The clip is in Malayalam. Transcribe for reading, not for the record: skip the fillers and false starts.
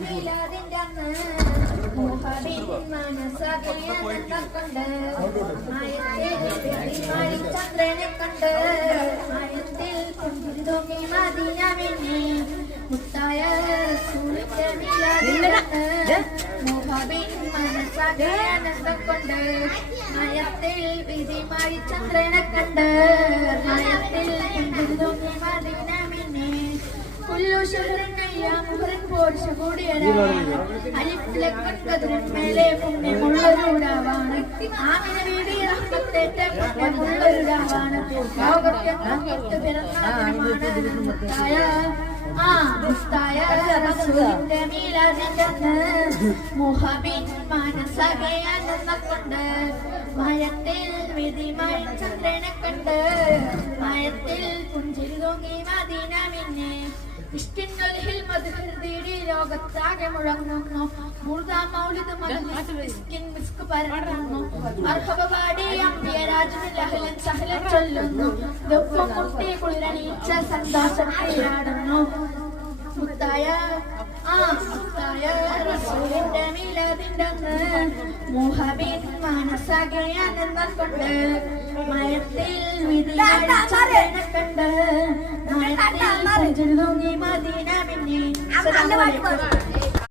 മീലാദിന്റെ അന്ന് മുഹബിൻ മനസ്സകയാണെന്ന കൊണ്ട് ആയത്തിൽ ചന്ദ്രനെ കണ്ട് ആയത്തിൽ പുഞ്ചിരി തൂങ്ങി മദീനമിന്നെ മുത്തായ റസൂലിന്റെ മീലാദിന്റെ അന്ന് മുഹബിൻ മനസ്സകയാണെന്ന കൊണ്ട് ആയത്തിൽ വിധിമാരി ചന്ദ്രനെ കണ്ട് ആയത്തിൽ പുഞ്ചിരി തൂങ്ങി മദീനമിന്നെ കുല്ലു ശഹറിൻ അയ്യാമുഹറിൻ പോർഷ കൂടിയരാണ് അലിഫ്ലക്കൻ കതിരൻ മേലെ പുണ്യമുള്ളൊരുടാവാണ് ആമിന വീടി റഹ്മത്തേറ്റ പുണ്യമുള്ളൊരുടാവാണ് ലോകത്തെ പിറന്നാണ് മുത്തായ മുത്തായ റസൂലിന്റെ മീലാദിന്റെ അന്ന് മുഹബിൻ മനസ്സകയാണെന്ന കൊണ്ട് മയത്തിൽ വിധിമായി ചന്ദ്രനെ കണ്ട് മയത്തിൽ പുഞ്ചിരി തൂങ്ങി മദീനമിന്നെ ഇഷ്കിന്നൊലിഹിൽ മധുഹൃതിയുടെ ലോകത്താകെ മുഴങ്ങുന്നു മൂർദാ മൗലിദ് മധുസ്കിൻ മിസ്ക് പരന്നു മർഹബ പാടി അമ്പിയരാജനിൽ അഹ്ലൻ സഹലൻ ചൊല്ലുന്നു ദുഃഖം മുട്ടി കുളിരണിയിച്ച സന്തോഷം കൈയാടുന്നു മുത്തായ റസൂലിന്റെ മീലാദിന്റെ അന്ന് മുഹബിൻ മനസ്സകയാണെന്ന കൊണ്ട് മയത്തിൽ വിധിയായി ചന്ദ്രനെ കണ്ട് മയത്തിൽ പുഞ്ചിരി തൂങ്ങി മദീനമിന്നെ